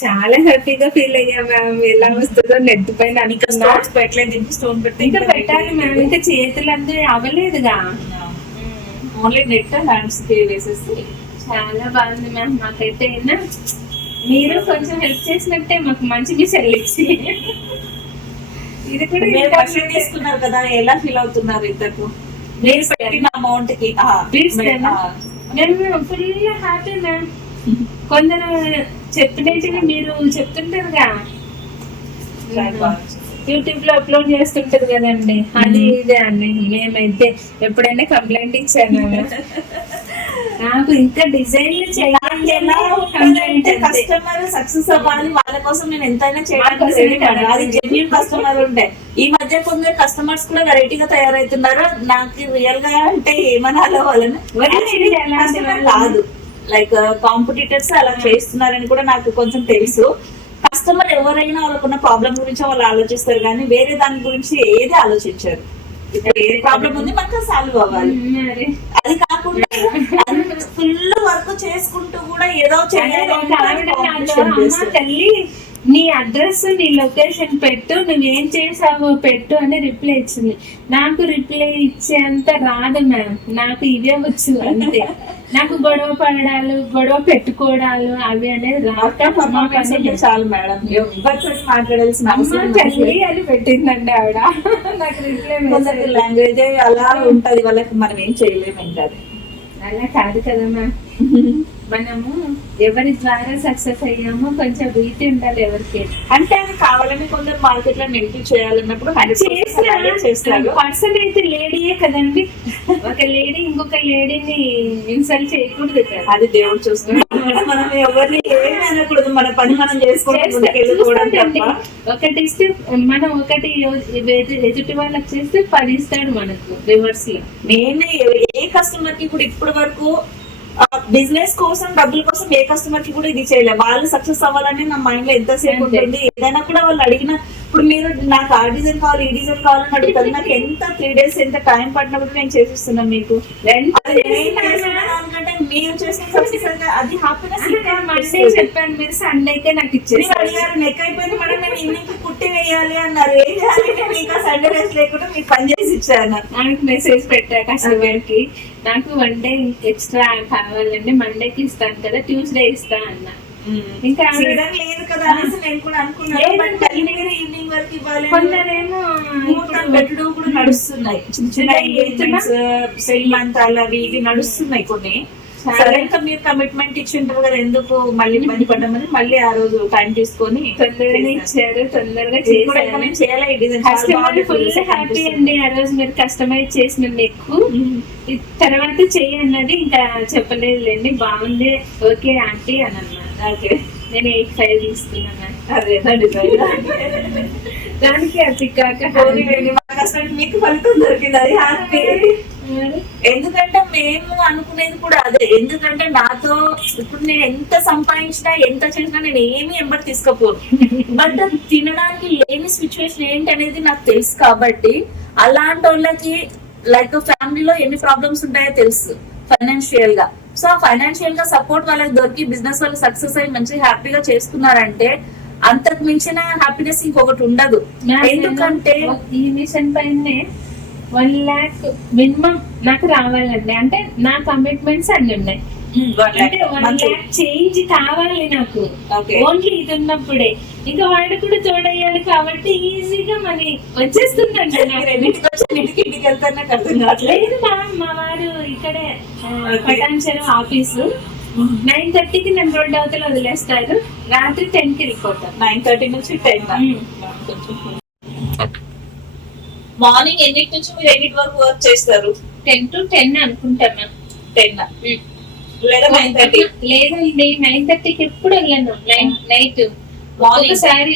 చాలా హ్యాపీగా ఫీల్ అయ్యా మ్యామ్. ఎలా వస్తుందో నెట్ పైన స్టోన్స్ పెట్టలేదు, ఇంకా స్టోన్ పెట్టి ఇంకా పెట్టాలి మ్యామ్. ఇంకా చేతులు అంతా అవ్వలేదుగా, ఓన్లీ నెట్ హ్యాండ్స్ కి వేసేసి. చాలా బాగుంది మ్యామ్. మాకైతే మీరు కొంచెం హెల్ప్ చేసినట్టే, మాకు మంచిగా సెల్లిచ్చి. ఇది కూడా మీరు తీసుకున్నారు కదా, ఎలా ఫీల్ అవుతున్నారు ఇద్దరు? మీరు పెట్టిన అమౌంట్ కి నేను ఫుల్ హ్యాపీ మ్యామ్. కొందరు చెప్పినట్టు మీరు చెప్తుంటారుగా, యూట్యూబ్ లో అప్లోడ్ చేస్తుంటారు కదండి, అది ఇదే అండి. మేమైతే ఎప్పుడైనా కంప్లైంట్ ఇచ్చాను, నాకు ఇంకా డిజైన్లు చేయాలి. కస్టమర్ సక్సెస్ అవ్వాలి, వాళ్ళ కోసం నేను ఎంతైనా చేయడానికి అది జెన్యూన్ కస్టమర్ ఉండే. ఈ మధ్య కొందరు కస్టమర్స్ కూడా వెరైటీగా తయారవుతున్నారు. నాకు రియల్ గా అంటే ఏమనాలో వాళ్ళని కాదు, లైక్ కాంపిటీటర్స్ అలా చేస్తున్నారని కూడా నాకు కొంచెం తెలుసు. కస్టమర్ ఎవరైనా వాళ్ళకున్న ప్రాబ్లం గురించి వాళ్ళు ఆలోచిస్తారు, కానీ వేరే దాని గురించి ఏది ఆలోచించారు. ఇప్పుడు ఏ ప్రాబ్లం ఉంది మనకు సాల్వ్ అవ్వాలి. అది కాకుండా ఫుల్ వర్క్ చేసుకుంటూ కూడా ఏదో తల్లి నీ అడ్రస్ నీ లొకేషన్ పెట్టు, నువ్వేం చేసావో పెట్టు అని రిప్లై ఇచ్చింది. నాకు రిప్లై ఇచ్చేంత రాదు మ్యామ్, నాకు ఇవే వచ్చు అంతే. నాకు గొడవ పడడాలు, గొడవ పెట్టుకోవడాలు అవి అనేది చాలు మేడం. మాట్లాడాల్సిన తల్లి అని పెట్టిందండి ఆవిడ. నాకు రిప్లై లాంగ్వేజ్ అలా ఉంటది, వాళ్ళకి మనం ఏం చేయలేము. ఇంకా అలా కాదు కదా మ్యామ్, మనము ఎవరి ద్వారా సక్సెస్ అయ్యామో కొంచెం రీతి ఉండాలి ఎవరికి. అంటే అది కావాలని కొందరు మార్కెట్ లో నెగిటివ్ చేయాలన్నప్పుడు చేస్తారు. పర్సన్ అయితే లేడీయే కదండి, ఒక లేడీ ఇంకొక లేడీని ఇన్సల్ట్ చేయకూడదు కదా. అది దేవుడు చూస్తున్నాడు, మనం ఎవరిని ఏమి అనకూడదు, మన పని మనం చేసుకోవడం. ఒకటి ఇస్తే మనం ఒకటి ఎదుటి వాళ్ళకి చేస్తే 10 ఇస్తాడు మనకు రివర్స్ లో. నేను ఏ కస్టమర్ కి కూడా ఇప్పటి వరకు బిజినెస్ కోసం, డబ్బుల కోసం ఏ కస్టమర్ కి కూడా ఇది చేయలేదు. వాళ్ళు సక్సెస్ అవ్వాలని నా మైండ్ లో ఎంతసేపు ఉంటుంది. ఏదైనా కూడా వాళ్ళు అడిగిన, ఇప్పుడు మీరు నాకు ఆ డిజైన్ కావాలి, ఈ డిజైన్ కావాలని అడుగుతారు. నాకు ఎంత 3 days ఎంత టైం పడినప్పుడు నేను చేసిస్తున్నాను మీకు. మీరు చేసిన సక్సెస్ అది హ్యాపీనెస్. చెప్పాను మీరు సండేకే నాకు ఇచ్చేసి అడిగారు, నెక్ అయిపోయింది మేడం, నేను ఈవినింగ్ కుట్టి వేయాలి అన్నారు. ఏం చేయాలి, నేను ఇంకా సండే రెస్ట్ లేకుండా మీకు పని చేసి ఇచ్చాను. నాకు మెసేజ్ పెట్టా కస్టమర్ కి, నాకు 1 day ఎక్స్ట్రా కావాలండి, మండేకి ఇస్తాను కదా, ట్యూస్డే ఇస్తా అన్నా. ఇంకా లేదు కదా అనేసి నేను కూడా అనుకున్నాను. ఈవినింగ్ వరకు ఇవ్వాలి. కొందరేమో పెట్టడం కూడా నడుస్తున్నాయి, చిన్న చిన్న ఎంగేజ్మెంట్స్, శ్రీమంతాలు అవి ఇవి నడుస్తున్నాయి కొన్ని. సరే ఇంకా మీరు కమిట్మెంట్ ఇచ్చింటారు కదా, ఎందుకు మళ్ళీ ఇబ్బంది పడ్డామని మళ్ళీ ఆ రోజు టైం తీసుకొని తొందరగా ఇచ్చారు, తొందరగా ఫుల్ హ్యాపీ అండి. ఆ రోజు మీరు కస్టమైజ్ చేసిన ఎక్కువ తర్వాత చెయ్యి అన్నది ఇంకా చెప్పలేదులేండి. బాగుంది, ఓకే ఆంటీ అని అన్నారు. నేను 8,500 తీసుకున్నాను. దానికి అది కాక మీకు ఫలితం దొరికింది, అది హ్యాపీ. ఎందుకంటే మేము అనుకునేది కూడా అదే. ఎందుకంటే నాతో ఇప్పుడు నేను ఎంత సంపాదించినా ఎంత చేసినా నేను ఏమి ఎంబడి తీసుకోపోను. బట్ తినడానికి లేని సిచ్యువేషన్ ఏంటి అనేది నాకు తెలుసు కాబట్టి, అలాంటి వాళ్ళకి లైక్ ఫ్యామిలీలో ఎన్ని ప్రాబ్లమ్స్ ఉంటాయో తెలుసు ఫైనాన్షియల్ గా. సో ఆ ఫైనాన్షియల్ గా సపోర్ట్ వాళ్ళకి దొరికి బిజినెస్ వాళ్ళు సక్సెస్ అయ్యి మంచి హ్యాపీగా చేసుకున్నారంటే అంతకు మించిన హ్యాపీనెస్ ఇంకొకటి ఉండదు. ఎందుకంటే ఈ మిషన్ పైనే 1 lakh మినిమం నాకు రావాలండి. అంటే నా కమిట్మెంట్స్ అన్ని ఉన్నాయి. అంటే 1 lakh చేంజ్ కావాలి నాకు. ఓన్లీ ఇది ఉన్నప్పుడే ఇంకా వాడు కూడా తోడయ్యాలి కాబట్టి ఈజీగా మనీ వచ్చేస్తుందండి నాకు. ఇంటికి వెళ్తాను నాకు అర్థం కావట్లేదు. లేదు మా వారు ఇక్కడే పటాన్చెరు ఆఫీసు 9:30కి నన్ను రోడ్డు అవతల వదిలేస్తారు. రాత్రి 10కి వెళ్ళిపోతాను. 9:30 నుంచి 10. మార్నింగ్ ఎన్నిటి నుంచి మీరు ఎన్నిటి వరకు వర్క్ చేస్తారు? 10 to 10 అనుకుంటాను. 10 లేదా 9:30? లేదండి 9:30కి ఎప్పుడు వెళ్ళను. నైట్ ఒకసారి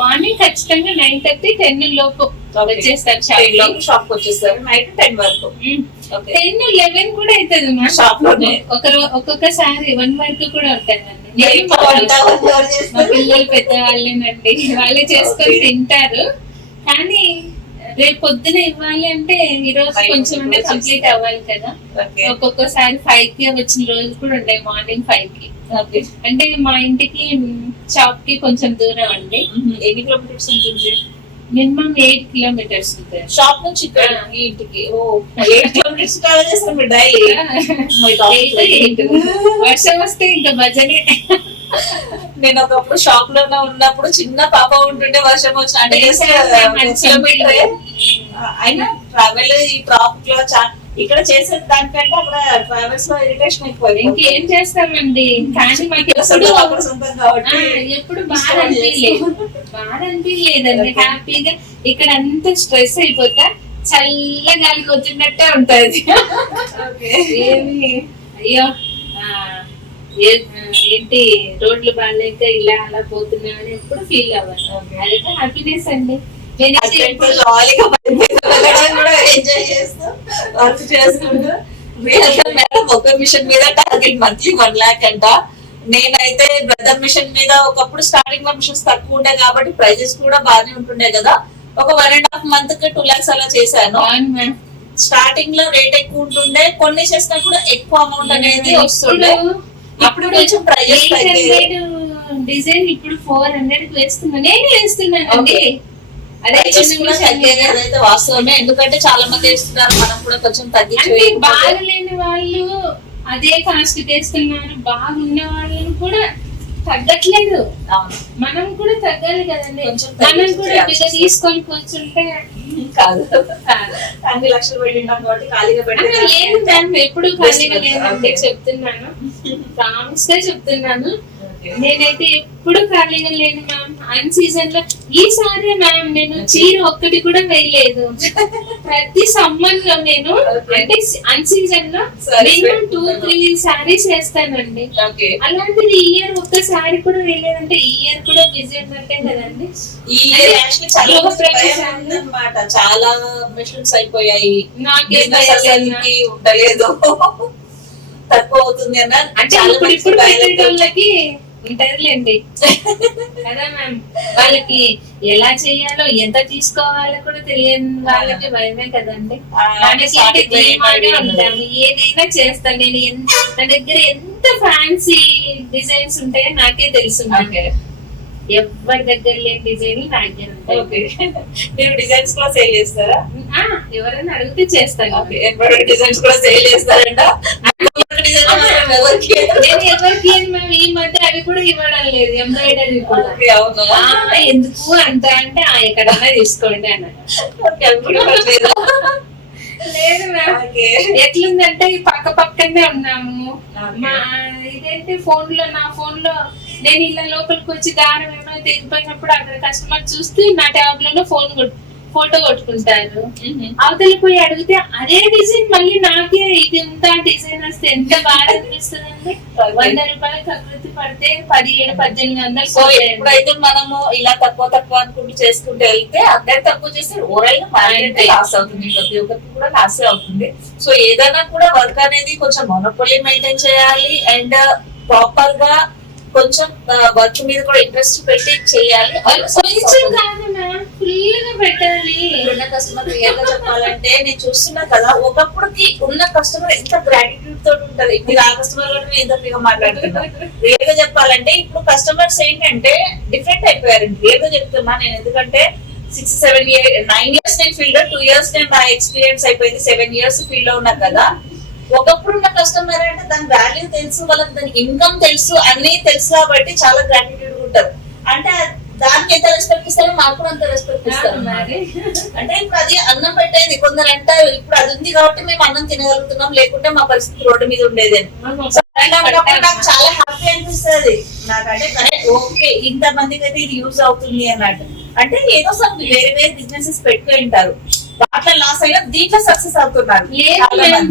మార్నింగ్ ఖచ్చితంగా 9:30 10 లోపు వచ్చేస్తారు షాప్ వచ్చేస్తారు. నైట్ 10 వరకు. 10 11 కూడా అవుతుంది మా షాప్ లోనే. ఒక్కొక్కసారి 1 వరకు కూడా ఉంటానండి. మా పిల్లలు పెద్దవాళ్ళేనండి, వాళ్ళే చేసుకొని తింటారు. కానీ రేపు పొద్దున ఇవ్వాలి అంటే ఈ రోజు కొంచెం కంప్లీట్ అవ్వాలి కదా. ఒక్కొక్కసారి 5కి వచ్చిన రోజు కూడా ఉంటాయి. మార్నింగ్ 5కి. అంటే మా ఇంటికి షాప్ కి కొంచెం దూరం అండి. ఎన్ని కిలోమీటర్స్ ఉంటుంది? మినిమం 8 kilometers ఉంటుంది షాప్ నుంచి ఈ ఇంటికి. 8 kilometers ట్రావెల్ చేస్తాం మీరు డైలీ? వర్షం వస్తే ఇంకా భజనే. నేను ఒకప్పుడు షాప్ లోనే ఉన్నప్పుడు చిన్న పాప ఉంటుంటే వర్షం వచ్చిన అంటే కిలోమీటర్ అయినా ట్రావెల్ ఈ ట్రాఫిక్ లో ఇక్కడ చేసే దానికంటే అక్కడ ట్రావెల్స్ లో ఇరిటేషన్ ఎక్కువ. ఇంకేం చేస్తామండి. కానీ మాకు ఎప్పుడు బాధ అనిపించలేదండి. హ్యాపీగా ఇక్కడ అంతా స్ట్రెస్ అయిపోతా చల్ల గాలికి వచ్చినట్టే ఉంటది. ఏమి అయ్యో ఏంటి రోడ్లు బాగాలేక ఇలా అలా పోతున్నా అని ఎప్పుడు ఫీల్ అవ్వాలి. అదైతే హ్యాపీనెస్ అండి. ఎంజాయ్ చేస్తూ వర్క్ చేసుకుంటూ మేడం ఒక మిషన్ మీద టార్గెట్ మంత్లీ 1 lakh అంట. నేనైతే బ్రదర్ మిషన్ మీద ఒకప్పుడు స్టార్టింగ్ లో మిషన్స్ తక్కువ ఉండే కాబట్టి ప్రైజెస్ కూడా బాగానే ఉంటుండే కదా. ఒక 1.5 month కి 2 lakhs అలా చేశాను. స్టార్టింగ్ లో రేట్ ఎక్కువ ఉంటుండే, కొన్ని చేసినా కూడా ఎక్కువ అమౌంట్ అనేది వస్తుండే. ఇప్పుడు కొంచెం ప్రైజెస్ డిజైన్ ఇప్పుడు 400కి వేస్తున్నా. నేను వేస్తున్నానండి. అదైతే వాస్తవమే. ఎందుకంటే చాలా మంది వేస్తున్నారు, మనం కూడా కొంచెం తగ్గించి. బాగలేని వాళ్ళు అదే కాస్ట్ వేస్తున్నారు, బాగున్న వాళ్ళని కూడా తగ్గట్లేదు. మనం కూడా తగ్గాలి కదండి. మనం కూడా తీసుకొని కూర్చుంటే కాదు. అన్ని లక్షలు పెట్టినాం కాబట్టి ఖాళీగా పెట్టాను. ఎప్పుడు ఖాళీగా లేదండి చెప్తున్నాను, ప్రామిస్ గా చెప్తున్నాను. నేనైతే ఎప్పుడు ఖాళీగా లేను మ్యామ్. అన్ సీజన్ లో ఈసారి మ్యామ్ నేను చీర ఒక్కటి కూడా వేయలేదు. ప్రతి సమ్మర్ లో నేను అంటే అన్ సీజన్ లో మినిమం 2-3 sarees వేస్తానండి. అలాంటిది ఈ ఇయర్ ఒక్క సారీ కూడా వేయలేదంటే ఈ ఇయర్ కూడా బిజీ ఉన్నట్టే కదండి. ఈ ఇయర్ అన్నమాట చాలా మిషన్స్ అయిపోయాయి. నాకే ఉండలేదు, తక్కువ అవుతుంది అన్న. అంటే ఇప్పుడు వాళ్ళకి ఉంటదిలేండి కదా మ్యామ్. వాళ్ళకి ఎలా చేయాలో ఎంత తీసుకోవాలో కూడా తెలియని వాళ్ళకి భయమే కదండి. ఉంటాను, ఏదైనా చేస్తాను నేను. నా దగ్గర ఎంత ఫ్యాన్సీ డిజైన్స్ ఉంటాయో నాకే తెలుసు. ఎవరి దగ్గర లేని డిజైన్ నా దగ్గర ఉంటాయి. మీరు డిజైన్స్ కూడా సేల్ చేస్తారా? ఎవరైనా అడిగితే చేస్తాను. ఎంబ్రాయిడరీ డిజైన్స్ కూడా సేల్ చేస్తారంట. నేను ఎవరికి మేము ఈ మధ్య అవి కూడా ఇవ్వడం లేదు. ఎంబ్రాయిడరీ కూడా ఎందుకు అంత అంటే ఎక్కడన్నా తీసుకోండి అన్నారు. లేదు మ్యామ్. ఎట్లుందంటే పక్క పక్కనే ఉన్నాము. ఇదైతే నా ఫోన్ లో నేను ఇలా లోపలికి వచ్చి దారం ఏమైనా తెగిపోయినప్పుడు అక్కడ కస్టమర్ చూస్తే నా ట్యాబ్ లో ఫోటో కొట్టుకుంటారు. అవతలి పోయి అడిగితే అదే డిజైన్ మళ్ళీ నాకే ఇది ఉందా డిజైన్ వస్తే ఎంత బాగా అనిపిస్తుందండి. 100 రూపాయలు కకృతి పడితే 1700-1800. ఎప్పుడైతే మనము ఇలా తక్కువ అనుకుంటూ చేసుకుంటూ వెళ్తే అందరు తక్కువ చేస్తే ఓవరాల్ గా లాస్ అవుతుంది, ప్రతి ఒక్కరికి కూడా లాస్ అవుతుంది. సో ఏదైనా కూడా వర్క్ అనేది కొంచెం మొనోపొలీ మెయింటైన్ చేయాలి అండ్ ప్రాపర్ గా కొంచెం వర్క్ మీద కూడా ఇంట్రెస్ట్ పెట్టి చేయాలి. ఉన్న కస్టమర్ రియల్ గా చెప్పాలంటే నేను చూస్తున్నా కదా, ఒకప్పుడుకి ఉన్న కస్టమర్ ఎంత గ్రాటిట్యూడ్ నవ్వుతో ఉంటది. మీరు ఆ కస్టమర్ కూడా నేను ఫ్రీగా మాట్లాడుతున్నాను. రియల్ గా చెప్పాలంటే ఇప్పుడు కస్టమర్స్ ఏంటంటే డిఫరెంట్ అయిపోయారు. రియల్ గా చెప్తున్నా నేను, ఎందుకంటే 6, 7 years 9 years నేను ఫీల్డ్ లో 2 years నేను నా ఎక్స్పీరియన్స్ అయిపోయింది. 7 years ఫీల్డ్ లో ఉన్నా కదా. ఒకప్పుడు ఉన్న కస్టమర్ అంటే దాని వాల్యూ తెలుసు, వాళ్ళకి దాని ఇన్కమ్ తెలుసు, అన్ని తెలుసు కాబట్టి చాలా గ్రాటిట్యూడ్ ఉంటారు. అంటే దానికి ఎంత రెస్పెక్ట్ ఇస్తారో మాకు కూడా అంత రెస్పెక్ట్ ఇస్తారు. అంటే ఇప్పుడు అది అన్నం పెట్టేది. కొందరు అంటారు ఇప్పుడు అది ఉంది కాబట్టి మేము అన్నం తినగలుగుతున్నాం, లేకుంటే మా పరిస్థితి రోడ్డు మీద ఉండేది. నాకు చాలా హ్యాపీ అనిపిస్తుంది. నాకంటే కరెక్ట్ ఓకే ఇంత మందికి అయితే ఇది యూజ్ అవుతుంది అన్నట్టు. అంటే ఏదో సమ్ వేరే వేరే బిజినెసెస్ పెట్టుకుంటారు, వాటిలో లాస్ అయినా దీంట్లో సక్సెస్ అవుతున్నారు.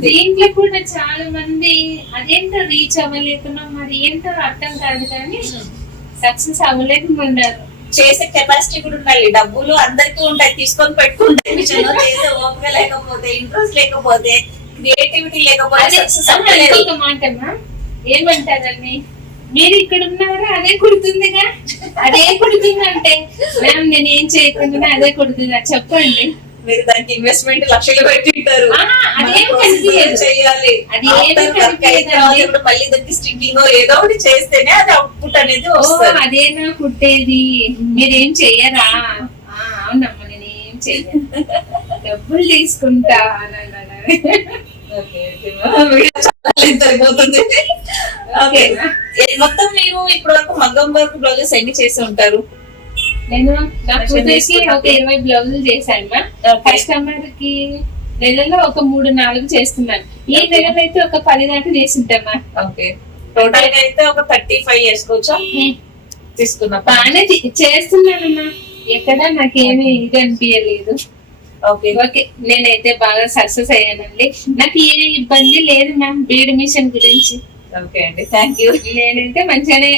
దీంట్లో కూడా చాలా మంది అదేంటో రీచ్ అవ్వలేకున్నాం, మరి ఏంటో అర్థం కాదు కానీ సక్సెస్ అవ్వలేకున్నారు. చేసే కెపాసిటీ కూడా ఉండాలి. డబ్బులు అందరికీ ఉంటాయి, తీసుకొని పెట్టుకుంటే చేసే ఓపిక లేకపోతే, ఇంట్రెస్ట్ లేకపోతే, క్రియేటివిటీ లేకపోతే ఒక మాటమ్మా ఏమంటారని మీరు ఇక్కడ ఉన్నారా అదే కుడుతుందిగా, అదే కుడుతుంది అంటే మ్యామ్ నేను ఏం చేయకుండా అదే కుడుతుందా చెప్పండి. మీరు దానికి ఇన్వెస్ట్మెంట్ లక్షలు పెట్టింటారు, చేయాలి. మళ్ళీ దానికి స్టింకింగ్ ఏదో ఒకటి చేస్తేనే అది అవుట్పుట్ అనేది వస్తుంది. అదేనా కుట్టేది, మీరేం చెయ్యరా? అవునమ్మా నేనేం చెయ్యను, డబ్బులు తీసుకుంటా. సరిపోతుంది. మొత్తం మీరు ఇప్పటి వరకు మగ్గం వర్క్ బ్లౌజెస్ ఎన్ని చేసి ఉంటారు? నేను నా కూతురికి ఒక 20 బ్లౌజులు చేశాను. కస్టమర్ కి నెలలో ఒక 3-4 చేస్తున్నాను. ఈ నెలలో అయితే ఒక 10 దాకా చేసింటామా. ఓకే, టోటల్ గా అయితే ఒక 35 చేసుకోవచ్చా? తీసుకున్నా బాగానే చేస్తున్నానమ్మా, ఎక్కడ నాకేమి ఇది అనిపించలేదు. ఓకే ఓకే నేనైతే బాగా సక్సెస్ అయ్యానండి. నాకు ఏ ఇబ్బంది లేదు మ్యామ్ బీడ్ మిషన్ గురించి. ఓకే అండి, థ్యాంక్ యూ. నేనైతే మంచిగానే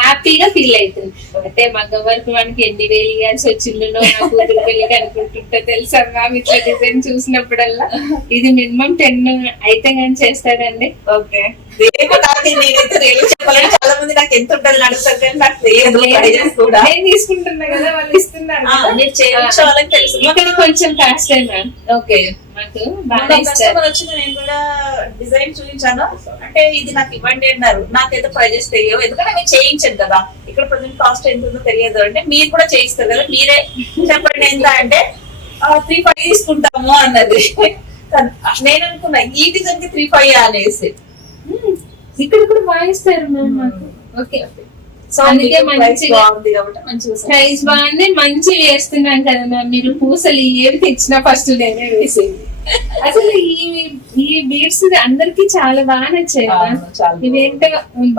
హ్యాపీగా ఫీల్ అవుతుంది. అంటే మగ్గ వరకు మనకి ఎన్ని వేలు ఇవ్వాల్సి వచ్చిందో నా కూతురు పెళ్లికి అనుకుంటుంటే తెలుసా మ్యామ్, ఇట్లా డిజైన్ చూసినప్పుడల్లా ఇది మినిమం 10 అయితే కానీ చేస్తాడండి. ఓకే నేనైతే చెప్పాలంటే చాలా మంది నాకు ఎంత ఉంటుంది అడుగుతారు కానీ నాకు తెలియదు. నేను తీసుకుంటున్నా కదా వాళ్ళు ఇస్తున్నారు, వాళ్ళకి తెలుసు. ఇక్కడ కొంచెం కాస్ట్ మ్యామ్. ఓకే మాకు బాగా కస్టమర్ వచ్చింది, నేను కూడా డిజైన్ చూపించాను. అంటే ఇది నాకు ఇవ్వండి అన్నారు, నాకైతే ప్రైజెస్ తెలియవు ఎందుకంటే నేను చేయించాను కదా. ఇక్కడ ప్రజెంట్ కాస్ట్ ఎంత ఉందో తెలియదు. అంటే మీరు కూడా చేయిస్తారు కదా, మీరే చెప్పండి ఎంత అంటే 3-5 తీసుకుంటాము అన్నది. నేను అనుకున్నా ఈ డిజైన్ కి 3-5 అనేసి. ఇక్కడ కూడా వాయిస్తారు మ్యామ్ మాకు. ఓకే సో అందుకే మంచిగా బాగుంది కాబట్టి మంచిగా ప్రైస్ బాగుంది, మంచిగా వేస్తున్నాం కదా మ్యామ్. మీరు పూసలు ఏవి తెచ్చినా ఫస్ట్ నేనే వేసేది. అసలు ఈ బీడ్స్ అందరికి చాలా బాగా నచ్చాయి. ఇవేంటో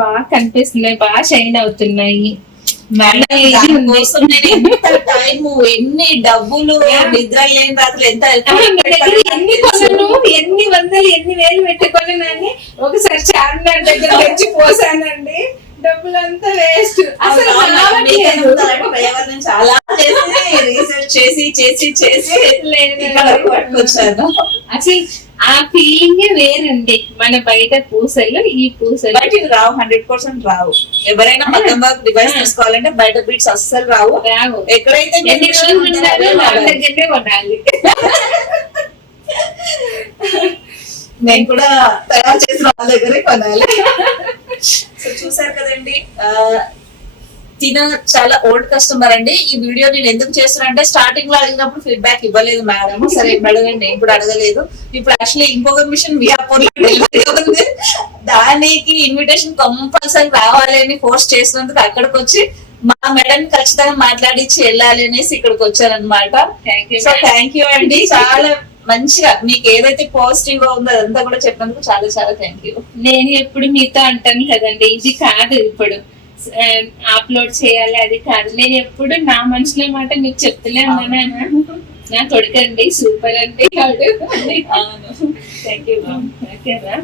బాగా కనిపిస్తున్నాయి, బాగా షైన్ అవుతున్నాయి. ఎన్ని డబ్బులు నిద్ర లేని రాత్రులు ఎంత ఎన్ని కొనను, ఎన్ని వందలు ఎన్ని వేలు పెట్టుకొని ఒకసారి చార్మినార్ దగ్గర తెచ్చి పోసానండి, డబ్బులంతా వేస్ట్. అసలు చాలా రీసెర్చ్ చేసి చేసి చేసి పట్టుకొచ్చాను. అసలు ఆ ఫీలింగ్ వేరండి. మన బయట పూసలు ఈ పూసలు బయట రావు, 100% రావు. ఎవరైనా మగ్గం వర్క్ డివైస్ తీసుకోవాలంటే బయట బీట్స్ అస్సలు రావు. ఎక్కడైతే ఎన్ని రోజులు ఉన్నారో వాళ్ళ దగ్గరే కొనాలి. నేను కూడా తయారు చేసిన వాళ్ళ దగ్గరే కొనాలి. సో చూసారు కదండి, తిన చాలా ఓల్డ్ కస్టమర్ అండి. ఈ వీడియో నేను ఎందుకు చేస్తున్నా అంటే స్టార్టింగ్ లో అడిగినప్పుడు ఫీడ్బ్యాక్ ఇవ్వలేదు మేడం. సరే అడగండి, నేను ఇప్పుడు అడగలేదు. ఇప్పుడు యాక్చువల్లీ ఇంకొక మిషన్ మియాపూర్ లో డెలివరీ ఉంది, దానికి ఇన్విటేషన్ కంపల్సరీ రావాలి అని ఫోర్స్ చేసినందుకు అక్కడికి వచ్చి మా మేడం ఖచ్చితంగా మాట్లాడించి వెళ్ళాలి అనేసి ఇక్కడికి వచ్చారనమాట. సో థ్యాంక్ యూ అండి, చాలా మంచిగా మీకు ఏదైతే పాజిటివ్ గా ఉందో అదంతా కూడా చెప్పినందుకు చాలా చాలా థ్యాంక్ యూ. నేను ఎప్పుడు మీతో అంటాను కదండి, ఇది కాదు ఇప్పుడు అప్లోడ్ చేయాలి అది కాదు. నేను ఎప్పుడు నా మనసులో మాట మీకు చెప్తూనే ఉన్నానా, నా కొడుకండి సూపర్ అంటే కాదు. Thank you. ఓకేనా.